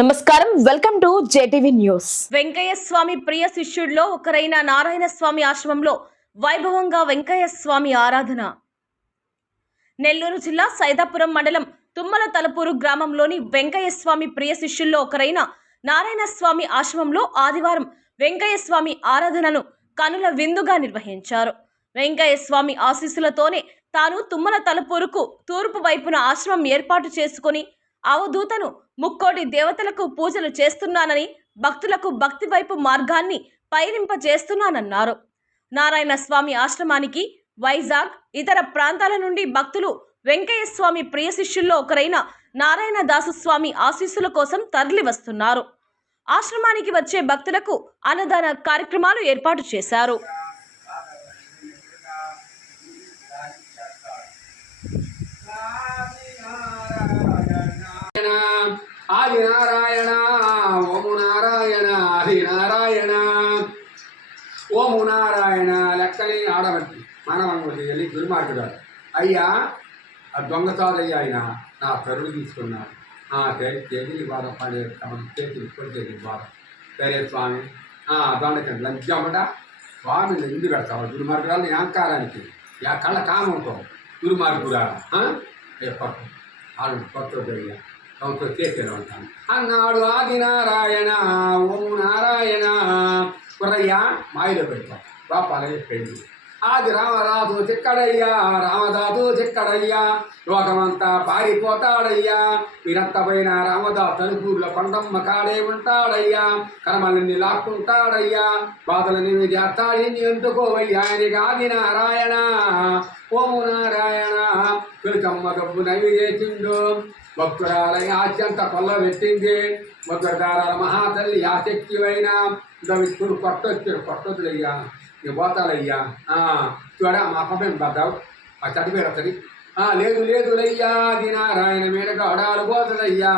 నమస్కారం. Welcome to JTV news. Venkayya Swami ప్రియ శిష్యుల్లో ఒకరైన నారాయణ స్వామి ఆశ్రమంలో వైభవంగా వెంకయ్య స్వామి ఆరాధన. నెల్లూరు జిల్లా సైదాపురం మండలం తుమ్మల తలపూరు గ్రామంలోని వెంకయ్య స్వామి ప్రియ శిష్యుల్లో ఒకరైన నారాయణ స్వామి ఆశ్రమంలో ఆదివారం వెంకయ్య స్వామి ఆరాధనను కనుల విందుగా నిర్వహించారు. వెంకయ్య స్వామి ఆశీస్సులతోనే తాను తుమ్మల తలపూరుకు తూర్పు వైపున ఆశ్రమం ఏర్పాటు చేసుకుని అవధూతను ముక్కోటి దేవతలకు పూజలు చేస్తున్నానని భక్తులకు భక్తి వైపు మార్గాన్ని పయనింపజేస్తున్నానన్నారు. నారాయణ స్వామి ఆశ్రమానికి వైజాగ్ ఇతర ప్రాంతాల నుండి భక్తులు వెంకయ్య స్వామి ప్రియ శిష్యుల్లో ఒకరైన నారాయణ దాసు స్వామి ఆశీస్సుల కోసం తరలి వస్తున్నారు. ఆశ్రమానికి వచ్చే భక్తులకు అన్నదాన కార్యక్రమాలు ఏర్పాటు చేశారు ఆది నారాయణ ఓము నారాయణ ఆది నారాయణ ఓము నారాయణ లెక్కని ఆడవంటి మానవంగుడి వెళ్ళి దుర్మార్గుడు అయ్యా ఆ దొంగతాలయ్యా ఆయన నా పెరుగు తీసుకున్నాడు ఆ చేతికి బాధ పడే చేతికి ఇప్పుడు చేతికి బాధ. సరే స్వామి ఆ దొండకండి లంచమట స్వామిని ఎందుకు పెడతావు? దుర్మార్గురాలు యాంకారానికి యా కళ్ళ కామంతో దుర్మార్గురా పట్టు వాళ్ళు పట్టుదయ్యా తమతో చేసేలా ఉంటాను. అన్నాడు ఆది నారాయణ ఓం నారాయణ. కుర్రయ్య మాయలో పెడతాం పాపాలే పెళ్ళి. ఆది రామరాజు చిక్కడయ్యా రామదాసు చిక్కడయ్యా లోకమంతా పారిపోతాడయ్యా. వీరంతపైన రామదాసు తలుపూర్ల కొండమ్మ కాడే ఉంటాడయ్యా. కర్మలన్నీ లాక్కుంటాడయ్యా. బాధలని చేస్తాడని ఎందుకోవయ్యా ఆయనకి ఆది నారాయణ ఓము నారాయణ తులకమ్మ నవి చేసిండు భక్తురాలయ అత్యంత కొల్ల పెట్టింది. భక్తుదారాల మహాతల్లి ఆసక్తివైన. విష్ణుడు కొట్టొచ్చాడు కొట్టొద్దులయ్యా. ఇక ఆ చూడా మా పంపేం పడ్డావు ఆ చదివేరు అతని లేదు లేదు లయ్యా ఆది నారాయణ మీడగా అడాలు పోతుందయ్యా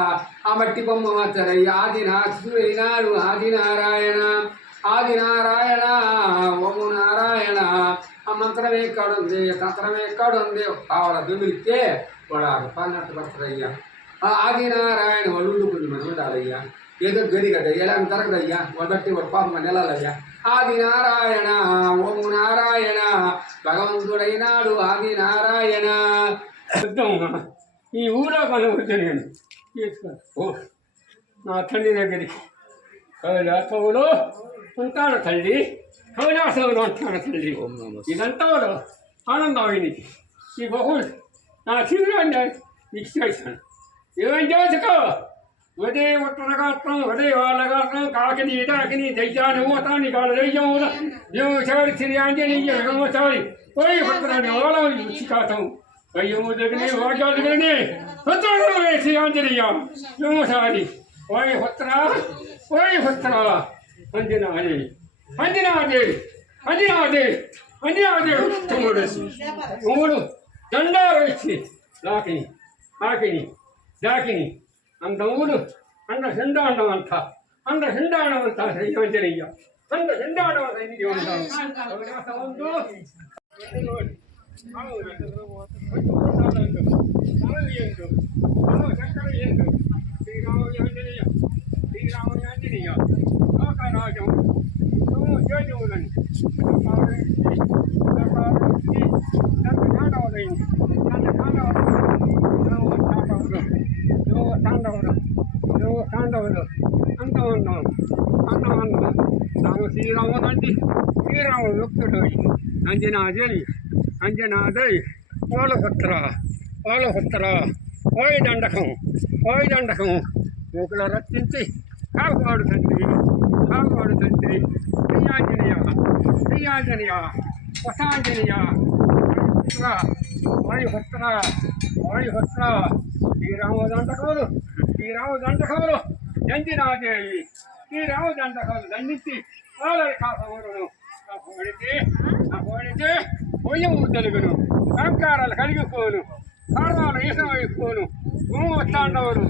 ఆ మట్టి బొమ్మ మాత్రయ్యా ఆది నాశుడైనాడు ఆది నారాయణ ఆది నారాయణ ఓము నారాయణ ఆ మంత్రం ఎక్కడుంది తంత్రం ఎక్కడుంది కావాల దుమిలిస్తే వాడు ఆ రూపాయలు పడుతుందయ్యా ఆ ఆది నారాయణ వాళ్ళు కొంచెం మనం ఉండాలయ్యా ఏదో గరిగద ఎలా జరగదయ్యా బట్టి వాడు పాపం నెలాలయ్యా ఆది నారాయణ ఓం నారాయణ భగవంతుడైనాడు ఆది నారాయణ ఈ ఊళ్ళో కనుగొచ్చు నేను ఓ నా తండ్రి దగ్గరికి. కైలాసంలో ఉంటాను తల్లి. కైలాసంలో ఉంటాను తల్లి. ఇదంతా కూడా ఆనందమైనది ఈ బహు నా శిబిరాన్ని ఇచ్చేసాను ఏం చేసుకో ఉదయ ఉత్తరగాత్రం ఉదే వాళ్ళగాత్రం కాకిని ఇటాకిని దయ్యాన్ని ఊతాన్ని కాడ దయ్యం దేవుడు చివరి తిరిగి ఆంజనేయ విగమోసారి పోయి పట్టరాని ఓలం ఉచికాతం అయ్యము దగ్గరనే వాక్యాలు దగ్గరనే ఉత్తరం వేసి ఆంజనేయ. విగమోసారి పోయి పుత్ర పోయి పుత్ర. అంజనాది అదే అంజనాది అదే తమ్ముడు. తమ్ముడు. దండాలు ఇచ్చి లాకిని ఆకిని దాకిని அந்த ஊரு அந்த செந்தாண்டவன் தான் அந்த செந்தாண்டவன் தான் செய்ய வச்சிருக்கோம் அந்த செந்தாண்டவன் செய்ய அந்த காண்டவரையும் அந்த காண்டவரையும் లోకరాజం జోజములని తాండవుడు తాండవుడు అంత ఉన్నాం అంత ఉన్నాం తాము శ్రీరామదండి శ్రీరామ భక్తుడు అంజనాదేవి అంజనాదేవి ఓలపుత్ర ఓలపుత్ర ఓయి దండకం ఓయి దండకం మూకుల రక్షించి కాపాడు తండ్రి కాపాడు తండ్రి శ్రీయాంజనేయ శ్రీయాంజనేయ వసాంజనేయ వాయుభద్ర వాయుభద్ర ಶ್ರೀರಾಮದಂತ ಕವರು ಶ್ರೀರಾಮದಂತ ಕವರು ಎಂದಿನಾದೇವಿ ಶ್ರೀರಾಮದಂತ ಕವರು ದಂಡಿಸಿ ಆಲರ ಕಾಸವರನು ಕಾಪಡಿಸಿ ಕಾಪಡಿಸಿ ಒಯ್ಯ ಮುದ್ದಲಿಗನು ಅಹಂಕಾರಲ್ಲಿ ಕಲಿಗಿಪ್ಪೋನು ಕಾರಣವನ್ನು ಈಸವಿಪ್ಪೋನು ಭೂಮತ್ತಾಂಡವರು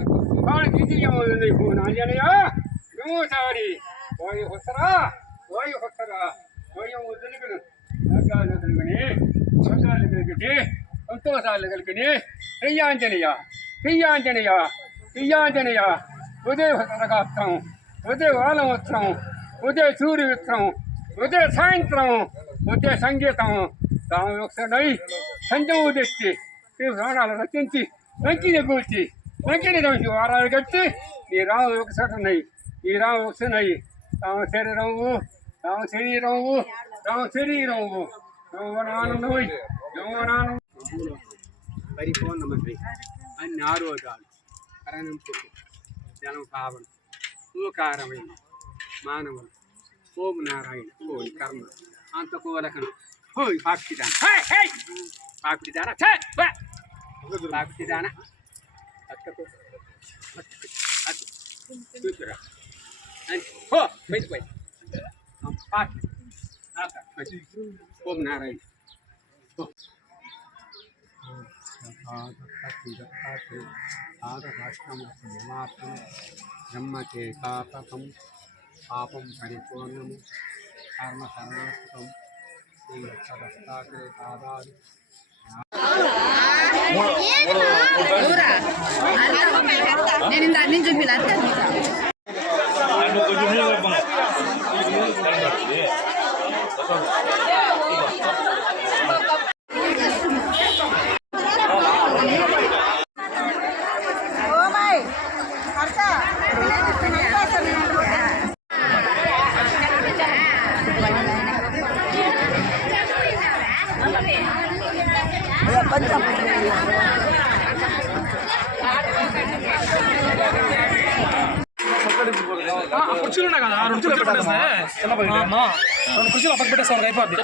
ಕಾಳು ಗಿಜಿಯವನು ಇಪ್ಪೋನು ಆಂಜನೇಯ ಭೂಮತಾರಿ ಓಯ್ ಹೊಸರ ಓಯ್ ಹೊಸರ ಒಯ್ಯ ಮುದ್ದಲಿಗನು ಗಂಗಾಲಗಲಿಗನೇ ಗಂಗಾಲಗಲಿಗನೇ ಸಂತೋಷಾಲಗಲಿಗನೇ ஐயாஞ்சலியா శ్రీయాంజనేయ శ్రీయాంజనేయ ఉదయ రకాస్త్రం ఉదయ వాలవస్త్రం ఉదయ సూర్యవిత్రం ఉదయ సాయంత్రం ఉదయ సంగీతం. తాము ఒకసారి సంజము తెచ్చి ఈ ప్రాణాలు రచించి వెంకిని కూర్చి వెంకిని దోషి వారాలు కట్టి ఈ రాము ఒకసారి ఈ రాము ఒకసారి తాము శరీరము తాము శరీరము తాము శరీరము. యౌవనానందమై యౌవనానందం పరిపూర్ణమండి అన్ని ఆరోగ్యాలు కరణింపు జలం కావడం ఊకారమైన మానవులు ఓం నారాయణ ఓం కర్మ అంతకోలకను ఓయ్ పాపిదాన పాపిదాన పాపిదాన అత్తకు కూతురా ఓ బయట పోయి పాపి ఓం నారాయణ ఆదరాష్ట్రం బ్రహ్మచే పాపకం పాపం పరిపూర్ణము కర్మ సమాప్తం సదస్తాగ్రే పాదాలు నేను ఇంత కుర్చీలు ఉన్నాయి కదా రెండు కుర్చీలు పెట్టేస్తే అమ్మా రెండు కుర్చీలు పక్కన పెట్టేస్తాను అయిపోద్ది